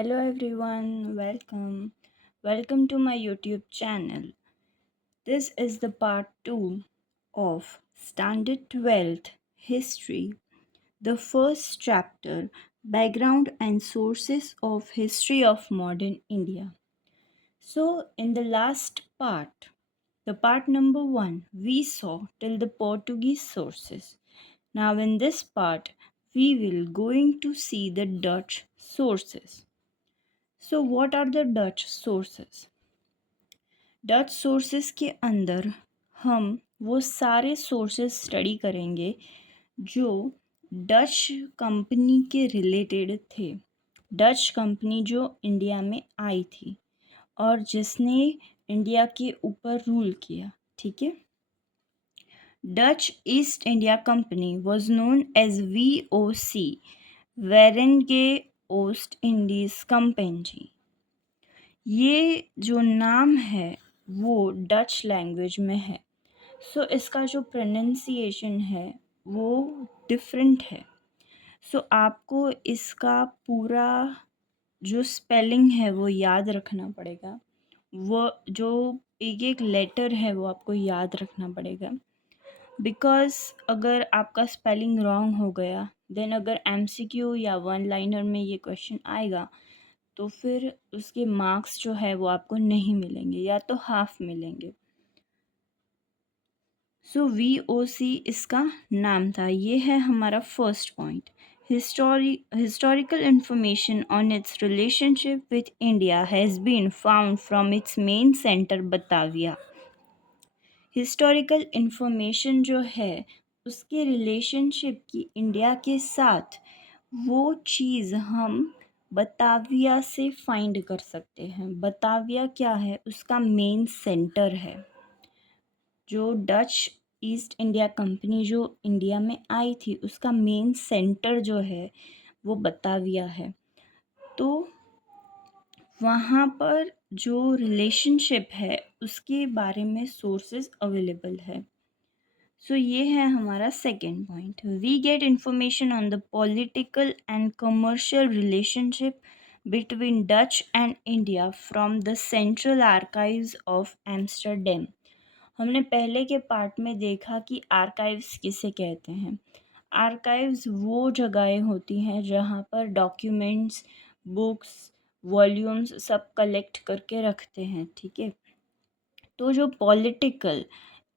Hello everyone, welcome. Welcome to my YouTube channel. This is the part 2 of Standard 12th History, the first chapter, Background and Sources of History of Modern India. So, in the last part, the part number 1, we saw till the Portuguese sources. Now in this part, we will going to see the Dutch sources. So what are the Dutch sources? Dutch sources के अंदर हम वो सारे sources study करेंगे जो Dutch company के related थे। Dutch company जो इंडिया में आई थी और जिसने इंडिया के ऊपर रूल किया, ठीक है। Dutch East India company was known as VOC, Vereenigde Oost Indies company. ये जो नाम है वो डच लैंग्वेज में है, सो इसका जो प्रोनंसिएशन है वो डिफरेंट है। सो आपको इसका पूरा जो स्पेलिंग है वो याद रखना पड़ेगा। वो जो एक एक लेटर है वो आपको याद रखना पड़ेगा, बिकॉज अगर आपका स्पेलिंग रॉन्ग हो गया देन अगर MCQ या वन लाइनर में ये क्वेश्चन आएगा तो फिर उसके मार्क्स जो है वो आपको नहीं मिलेंगे या तो हाफ मिलेंगे। सो VOC इसका नाम था। ये है हमारा first point. Historical information on its relationship with India has been found from its main center Batavia. Historical information जो है उसके रिलेशनशिप की इंडिया के साथ, वो चीज़ हम बताविया से फाइंड कर सकते हैं। बताविया क्या है? उसका मेन सेंटर है। जो डच ईस्ट इंडिया कंपनी जो इंडिया में आई थी उसका मेन सेंटर जो है वो बताविया है। तो वहाँ पर जो रिलेशनशिप है उसके बारे में सोर्सेस अवेलेबल है। सो ये है हमारा second point. We get information on the political and commercial relationship between Dutch and India from the central archives of Amsterdam. हमने पहले के पार्ट में देखा कि आर्काइव्स किसे कहते हैं। आर्काइव्स वो जगहें होती हैं जहाँ पर डॉक्यूमेंट्स, बुक्स, वॉल्यूम्स सब कलेक्ट करके रखते हैं, ठीक है। तो जो पॉलिटिकल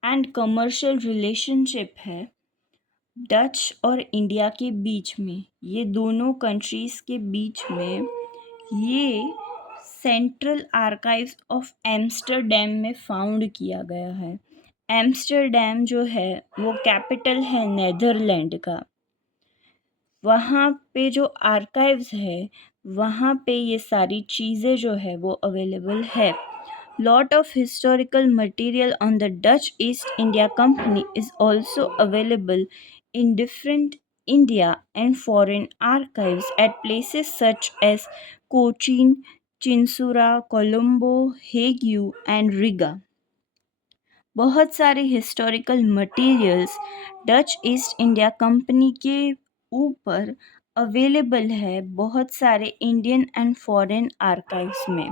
एंड कमर्शियल रिलेशनशिप है डच और इंडिया के बीच में, ये दोनों कंट्रीज़ के बीच में, ये सेंट्रल आर्काइव्स ऑफ एम्स्टरडैम में फाउंड किया गया है। एम्स्टरडैम जो है वो कैपिटल है नेदरलैंड का। वहाँ पे जो आर्काइव्स है वहाँ पे ये सारी चीज़ें जो है वो अवेलेबल है। Lot of historical material on the Dutch East India Company is also available in different India and foreign archives at places such as Cochin, Chinsura, Colombo, Hague and Riga. बहुत सारे historical materials Dutch East India company के ऊपर available है बहुत सारे Indian and foreign archives में।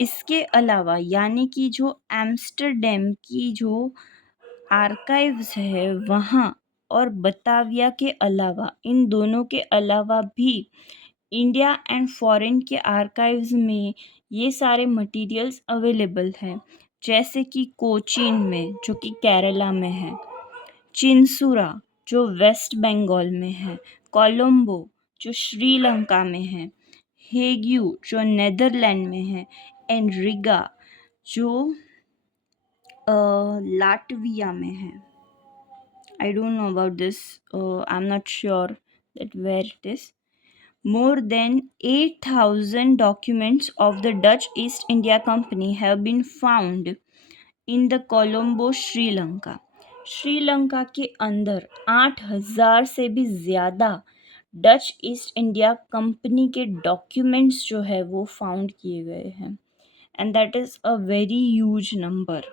इसके अलावा यानी कि जो एम्स्टरडैम की जो आर्काइव्स है वहाँ और बताविया के अलावा, इन दोनों के अलावा भी इंडिया एंड फॉरेन के आर्काइव्स में ये सारे मटेरियल्स अवेलेबल हैं। जैसे कि कोचीन में जो कि केरला में है, चिंसुरा जो वेस्ट बंगाल में है, कोलंबो जो श्रीलंका में है, हेग्यू जो नेदरलैंड में है एंड रिगा जो लाटविया में है। I don't know about this. I'm not sure that where it is. More than 8,000 documents of the Dutch East India Company have been found in the Colombo, Sri Lanka. Sri Lanka के अंदर 8,000 से भी ज़्यादा डच ईस्ट इंडिया कंपनी के documents जो है वो found किए गए हैं, and that is a very huge number.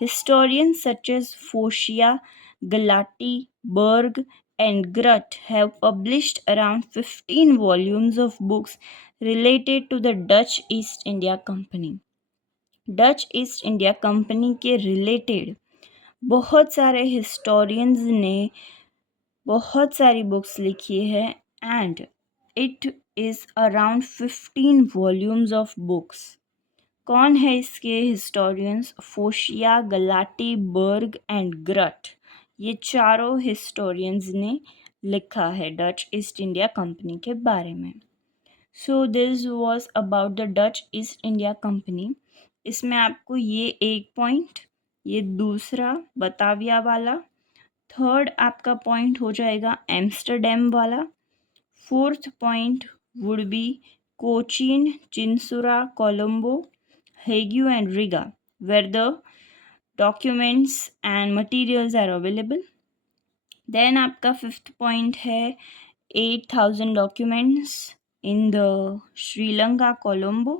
Historians such as Focia, Galati, Berg, and Grutt have published around 15 volumes of books related to the Dutch East India company. Dutch East India company के related बहुत सारे historians ने बहुत सारी books लिखी है and it is around 15 volumes of books. कौन है इसके हिस्टोरियंस? फोशिया, गलाटी, Berg and ग्रट। ये चारों हिस्टोरियंस ने लिखा है डच ईस्ट इंडिया कंपनी के बारे में। So this was about the Dutch East India company. इसमें आपको ये एक पॉइंट, ये दूसरा बताविया वाला, थर्ड आपका पॉइंट हो जाएगा एम्स्टरडैम वाला, fourth point would be Cochin, Chinsurah, Colombo, Hague and Riga, where the documents and materials are available. Then आपका फिफ्थ पॉइंट है 8,000 documents in the Sri Lanka, Colombo.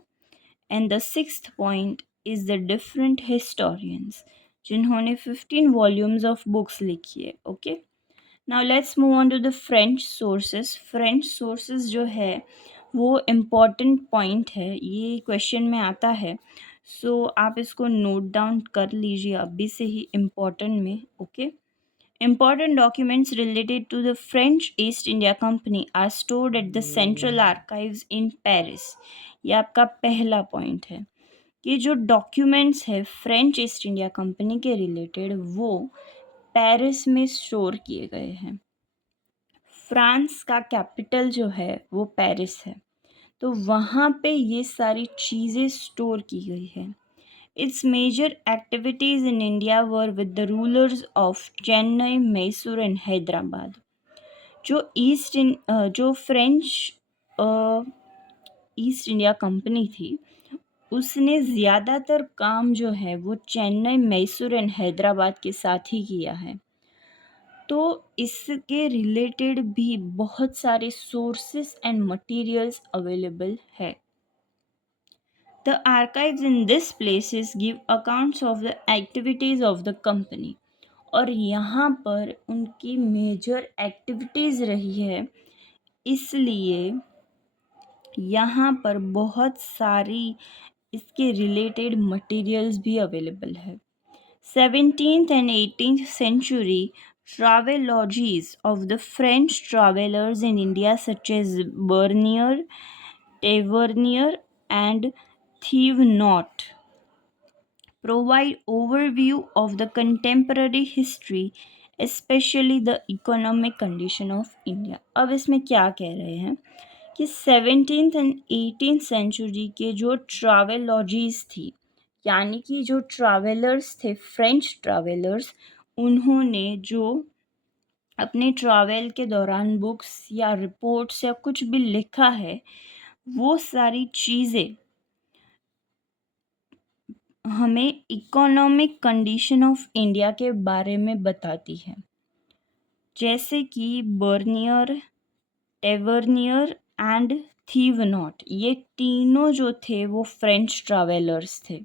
And the sixth point is the different historians जिन्होंने 15 volumes of books लिखी है. Okay. Now let's move on to the French sources. French sources जो है वो important point है, ये question में आता है, सो आप इसको नोट डाउन कर लीजिए अभी से ही इम्पॉर्टेंट में। Okay. Important documents related to the French East India Company are stored at the Central Archives in Paris. ये आपका पहला पॉइंट है कि जो डॉक्यूमेंट्स है फ्रेंच ईस्ट इंडिया कंपनी के रिलेटेड वो पेरिस में स्टोर किए गए हैं। फ्रांस का कैपिटल जो है वो पेरिस है, तो वहाँ पे ये सारी चीज़ें स्टोर की गई है। Its major activities in India were with the rulers of Chennai, Mysore and Hyderabad. जो फ्रेंच ईस्ट इंडिया कंपनी थी उसने ज़्यादातर काम जो है वो चेन्नई, मैसूर एंड हैदराबाद के साथ ही किया है। तो इसके रिलेटेड भी बहुत सारे सोर्सेस एंड मटेरियल्स अवेलेबल है। The archives in this places give accounts of the activities of the company. और यहाँ पर उनकी मेजर एक्टिविटीज़ रही है, इसलिए यहाँ पर बहुत सारी इसके रिलेटेड मटेरियल्स भी अवेलेबल है। 17th and 18th century travelogies of the French travelers in India such as Bernier, Tavernier and Thevenot provide overview of the contemporary history, especially the economic condition of India. अब इसमें क्या कह रहे हैं कि 17th and 18th century के जो ट्रैवलॉजीज थी, यानी कि जो ट्रैवलर्स थे फ्रेंच ट्रैवलर्स, उन्होंने जो अपने ट्रैवल के दौरान बुक्स या रिपोर्ट्स या कुछ भी लिखा है वो सारी चीज़ें हमें इकोनॉमिक कंडीशन ऑफ इंडिया के बारे में बताती है। जैसे कि बर्नियर, टेवर्नियर एंड थीवनॉट, ये तीनों जो थे वो फ्रेंच ट्रैवलर्स थे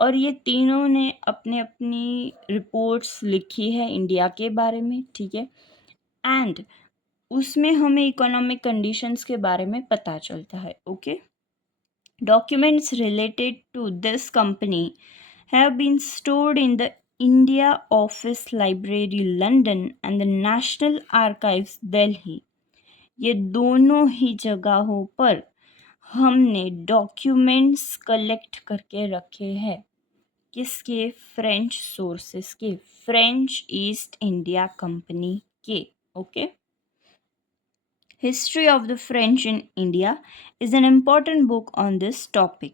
और ये तीनों ने अपने अपनी रिपोर्ट्स लिखी है इंडिया के बारे में, ठीक है। एंड उसमें हमें इकोनॉमिक कंडीशंस के बारे में पता चलता है। Okay. Documents related to this company have been stored in the India Office Library London and the National Archives Delhi. ये दोनों ही जगहों पर हमने डॉक्यूमेंट्स कलेक्ट करके रखे हैं। किसके? फ्रेंच सोर्सेस के, फ्रेंच ईस्ट इंडिया कंपनी के। Okay. History of the French in India is an important book on this topic.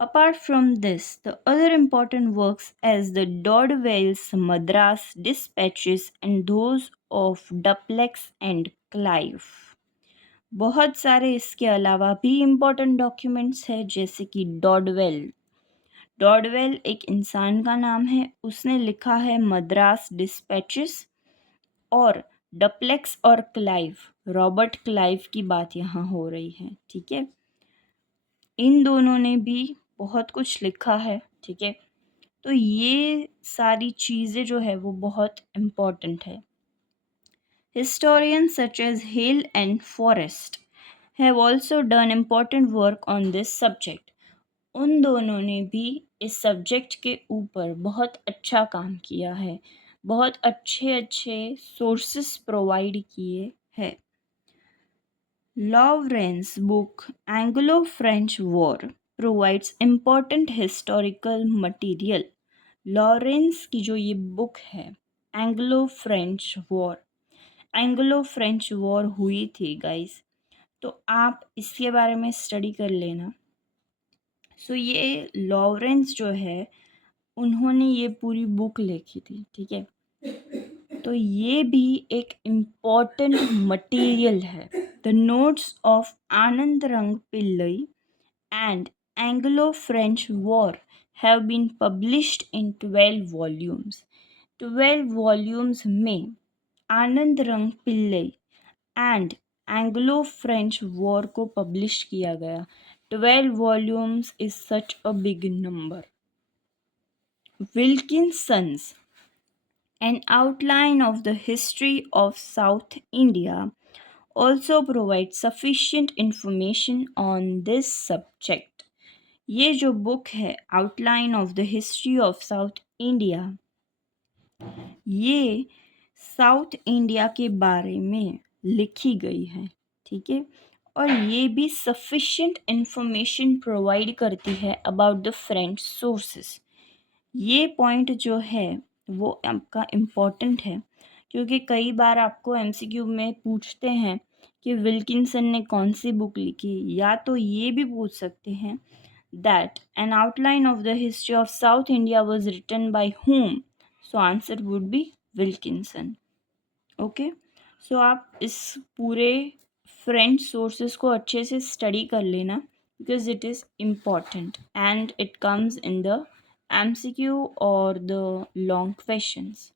Apart from this, the other important works as the Dodwell's Madras Dispatches and those of Dupleix and Clive. बहुत सारे इसके अलावा भी important documents है, जैसे कि डॉडवेल। डॉडवेल एक इंसान का नाम है, उसने लिखा है मद्रास डिस्पैचेस। और डप्लेक्स और क्लाइव, रॉबर्ट क्लाइव की बात यहाँ हो रही है, ठीक है। इन दोनों ने भी बहुत कुछ लिखा है, ठीक है। तो ये सारी चीज़ें जो है वो बहुत इम्पॉर्टेंट है। Historian such as Hill and Forrest have also done important work on this subject. उन दोनों ने भी इस सब्जेक्ट के ऊपर बहुत अच्छा काम किया है, बहुत अच्छे अच्छे सोर्सेस प्रोवाइड किए हैं. Lawrence's book Anglo-French War provides important historical material. Lawrence की जो ये बुक है एंग्लो फ्रेंच वॉर हुई थी गाइस, तो आप इसके बारे में स्टडी कर लेना. सो ये लॉरेंस जो है उन्होंने ये पूरी बुक लिखी थी, ठीक है. तो ये भी एक इम्पॉर्टेंट मटेरियल है. द नोट्स ऑफ आनंद रंग Pillai and Anglo-French War have been published in 12 volumes. 12 volumes में आनंद रंग Pillai and Anglo French war को पब्लिश किया गया. 12 volumes is such a big number. Wilkinson's An Outline of the History of South India also provides sufficient information on this subject. ये जो book है outline of the history of south India, ये south India के बारे में लिखी गई है, ठीक है. और ये भी सफिशिएंट इंफॉर्मेशन प्रोवाइड करती है अबाउट द फ्रेंच सोर्सेस. ये पॉइंट जो है वो आपका इम्पोर्टेंट है, क्योंकि कई बार आपको एमसीक्यू में पूछते हैं कि विल्किंसन ने कौन सी बुक लिखी, या तो ये भी पूछ सकते हैं that an outline of the history of South India was written by whom? So answer would be Wilkinson. Okay, so आप इस पूरे फ्रेंच सोर्सेस को अच्छे से स्टडी कर लेना, because it is important and it comes in the MCQ or the long questions.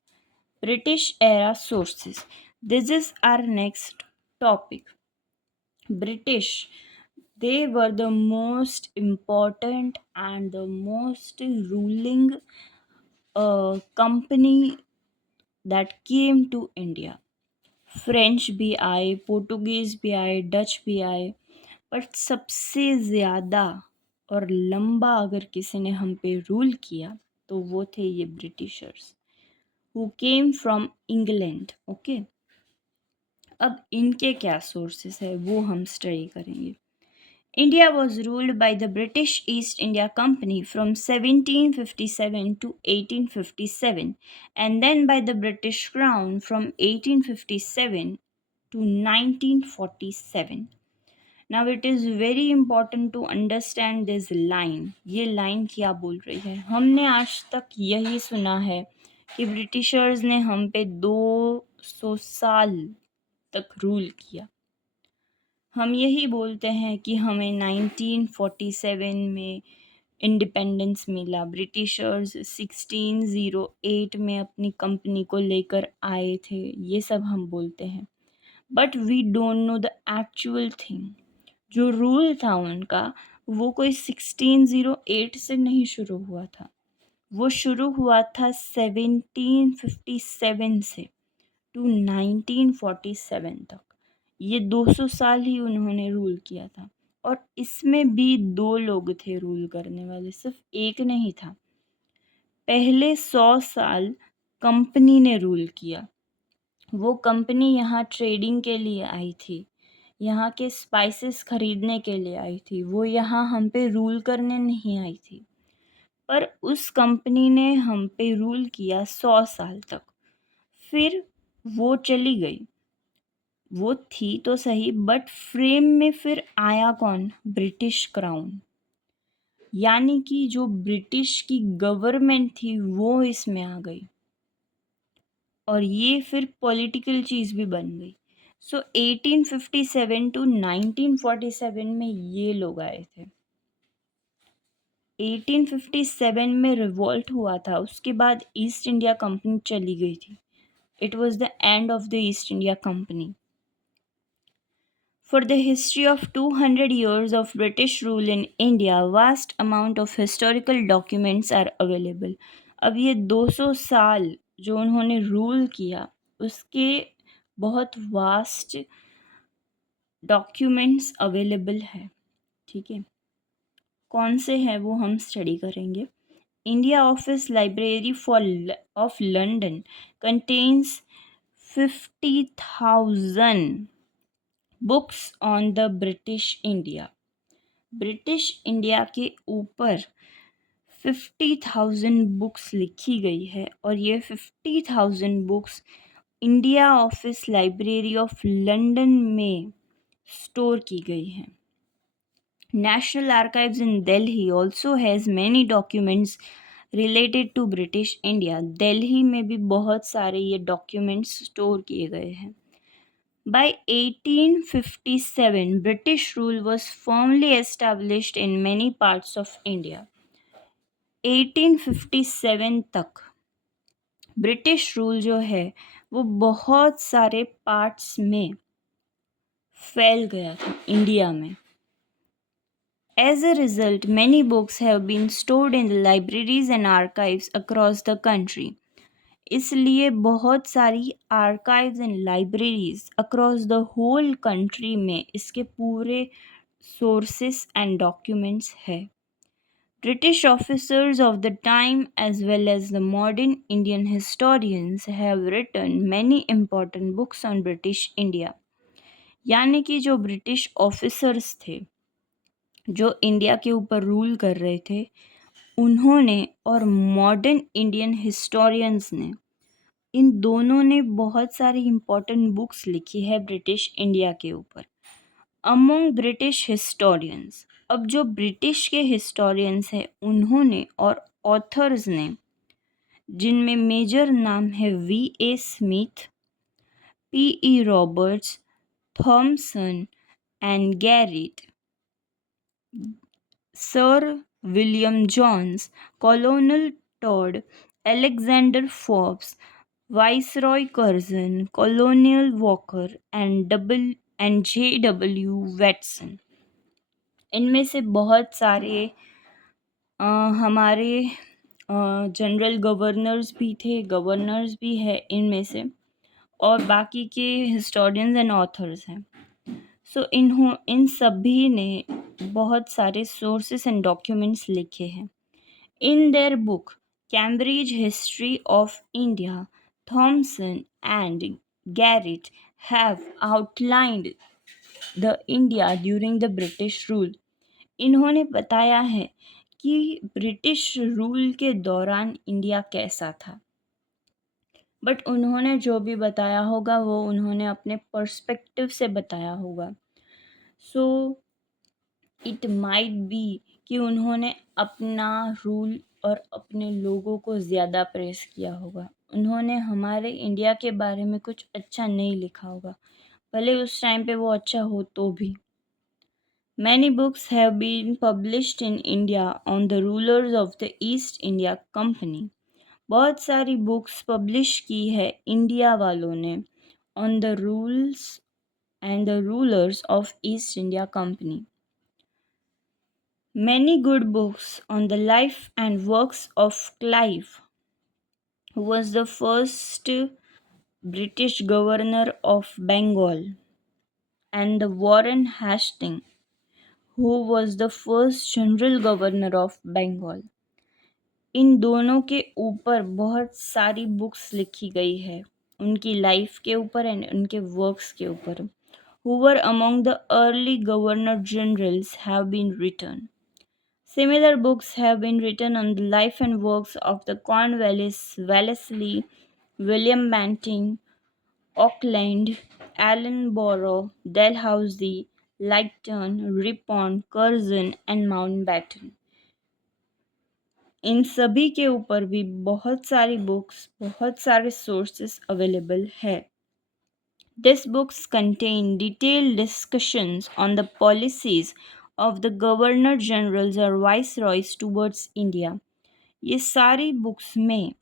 British era sources. This is our next topic. British, they were the most important and the most ruling company that came to India. French भी आए, Portuguese भी आए, Dutch भी आए, but सबसे ज़्यादा और लंबा अगर किसी ने हम पे रूल किया तो वो थे ये Britishers who came from England. Okay, अब इनके क्या सोर्सेस है वो हम स्टडी करेंगे. India was ruled by the British East India Company from 1757 to 1857 and then by the British Crown from 1857 to 1947. Now it is very important to understand this line. ये line क्या बोल रही है? हमने आज तक यही सुना है कि ब्रिटिशर्स ने हम पे 200 साल तक रूल किया. हम यही बोलते हैं कि हमें 1947 में इंडिपेंडेंस मिला, ब्रिटिशर्स 1608 में अपनी कंपनी को लेकर आए थे, ये सब हम बोलते हैं. But we don't know the actual thing. जो रूल था उनका वो कोई 1608 से नहीं शुरू हुआ था, वो शुरू हुआ था 1757 से टू 1947 तक. ये 200 साल ही उन्होंने रूल किया था, और इसमें भी 2 लोग थे रूल करने वाले, सिर्फ एक नहीं था. पहले 100 साल कंपनी ने रूल किया. वो कंपनी यहाँ ट्रेडिंग के लिए आई थी, यहाँ के स्पाइसेस खरीदने के लिए आई थी, वो यहाँ हम पे रूल करने नहीं आई थी. पर उस कंपनी ने हम पे रूल किया 100 साल तक, फिर वो चली गई. वो थी तो सही, बट फ्रेम में फिर आया कौन? British crown. यानी कि जो ब्रिटिश की गवर्नमेंट थी वो इसमें आ गई, और ये फिर पॉलिटिकल चीज़ भी बन गई. सो 1857 टू 1947 में ये लोग आए थे. 1857 में रिवॉल्ट हुआ था, उसके बाद ईस्ट इंडिया कंपनी चली गई थी. It was the end of the east India company. For the history of 200 years of British rule in India, vast amount of historical documents are available. अब ये 200 साल जो उन्होंने रूल किया उसके बहुत वास्ट डॉक्यूमेंट्स अवेलेबल है, ठीक है। कौन से हैं वो हम स्टडी करेंगे। India office library of London contains 50,000 books on the British India. British India के ऊपर 50,000 बुक्स लिखी गई है और ये 50,000 books India office library of London में स्टोर की गई हैं। National archives in Delhi also has many documents related to British India. Delhi में भी बहुत सारे ये डॉक्यूमेंट्स स्टोर किए गए हैं। By 1857, British rule was firmly established in many parts of India. 1857 तक ब्रिटिश रूल जो है वो बहुत सारे पार्ट्स में फैल गया था इंडिया में। As a result, many books have been stored in the libraries and archives across the country. इसलिए बहुत सारी archives and libraries across the whole country में इसके पूरे sources and documents है। British officers of the time as well as the modern Indian historians have written many important books on British India। यानी कि जो ब्रिटिश ऑफिसर्स थे जो India के ऊपर रूल कर रहे थे उन्होंने और मॉडर्न इंडियन हिस्टोरियंस ने इन दोनों ने बहुत सारी इम्पोर्टेंट बुक्स लिखी है ब्रिटिश इंडिया के ऊपर। अमोंग ब्रिटिश हिस्टोरियंस, अब जो ब्रिटिश के हिस्टोरियंस हैं उन्होंने और ऑथर्स ने जिनमें मेजर नाम है V.A. Smith, P.E. Roberts, Thomson and Garrett, sir William Jones, colonel Tod, Alexander Forbes, Viceroy Curzon, Colonial Walker and J.W. Watson। इनमें से बहुत सारे हमारे जनरल गवर्नर्स भी थे, गवर्नर्स भी है इनमें से, और बाकी के हिस्टोरियंस एंड ऑथर्स हैं। सो इन सभी ने बहुत सारे सोर्सेस एंड डॉक्यूमेंट्स लिखे हैं। In their book Cambridge history of India, Thompson and Garrett have outlined the India during the British rule. इन्होंने बताया है कि ब्रिटिश रूल के दौरान इंडिया कैसा था, बट उन्होंने जो भी बताया होगा वो उन्होंने अपने पर्सपेक्टिव से बताया होगा। सो इट माइट बी कि उन्होंने अपना रूल और अपने लोगों को ज़्यादा प्रेस किया होगा। उन्होंने हमारे इंडिया के बारे में कुछ अच्छा नहीं लिखा होगा, भले उस टाइम पे वो अच्छा हो तो भी। Many books have been published in India on the rulers of the East India Company। बहुत सारी बुक्स पब्लिश की है इंडिया वालों ने on the rules and the rulers of East India Company। Many good books on the life and works of Clive, who was the first British governor of Bengal, and the Warren Hastings, who was the first general governor of Bengal। इन दोनों के ऊपर बहुत सारी books लिखी गई है उनकी life के ऊपर एंड उनके वर्क्स के ऊपर। Who were among the early governor generals have been written। Similar books have been written on the life and works of the Cornwallis, Wellesley, William Banting, Auckland, Alan Borrow, Dalhousie, Lytton, Ripon, Curzon and Mountbatten। इन सभी के ऊपर भी बहुत सारी books, बहुत सारे sources available है। These books contain detailed discussions on the policies of the governor generals or viceroys towards India। ये सारी बुक्स में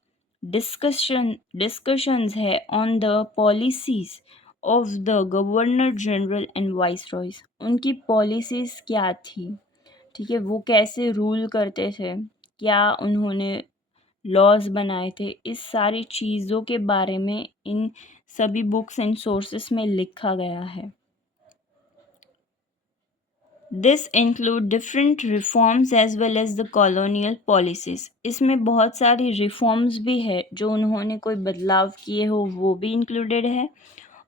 डिस्कशंस है on the policies of the governor general and viceroys. उनकी पॉलिसीज क्या थी, ठीक है, वो कैसे रूल करते थे, क्या उन्होंने लॉज बनाए थे, इस सारी चीज़ों के बारे में इन सभी बुक्स एंड सोर्सेस में लिखा गया है। This include different reforms as well as the colonial policies. इसमें बहुत सारी रिफॉर्म्स भी है जो उन्होंने कोई बदलाव किए हो वो भी इंक्लूडेड है,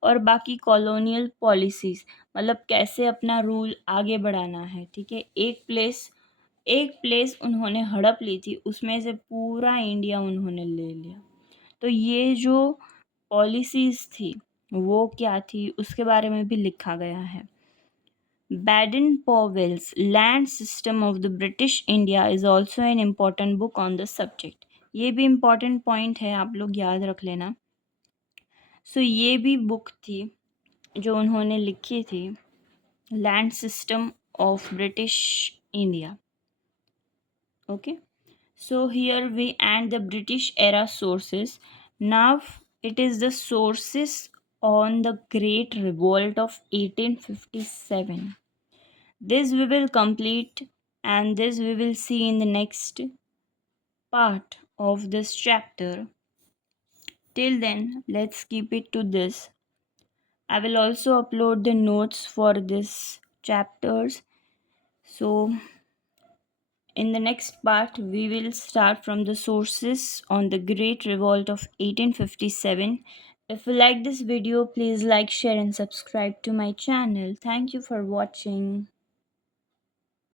और बाकी कॉलोनियल पॉलिसीज मतलब कैसे अपना रूल आगे बढ़ाना है। ठीक है, एक प्लेस उन्होंने हड़प ली थी, उसमें से पूरा इंडिया उन्होंने ले लिया। तो ये जो पॉलिसीज थी वो क्या थी उसके बारे में भी लिखा गया है। Baden Powell's Land System of the British India is also an important book on the subject. ये भी important point है, आप लोग याद रख लेना। ये भी बुक थी जो उन्होंने लिखी थी, land system of British India. Okay, here we end the British era sources. Now it is the sources on the Great Revolt of 1857. This we will complete, and this we will see in the next part of this chapter. Till then, let's keep it to this. I will also upload the notes for this chapters. So in the next part, we will start from the sources on the Great Revolt of 1857. If you like this video, please like, share, and subscribe to my channel. Thank you for watching.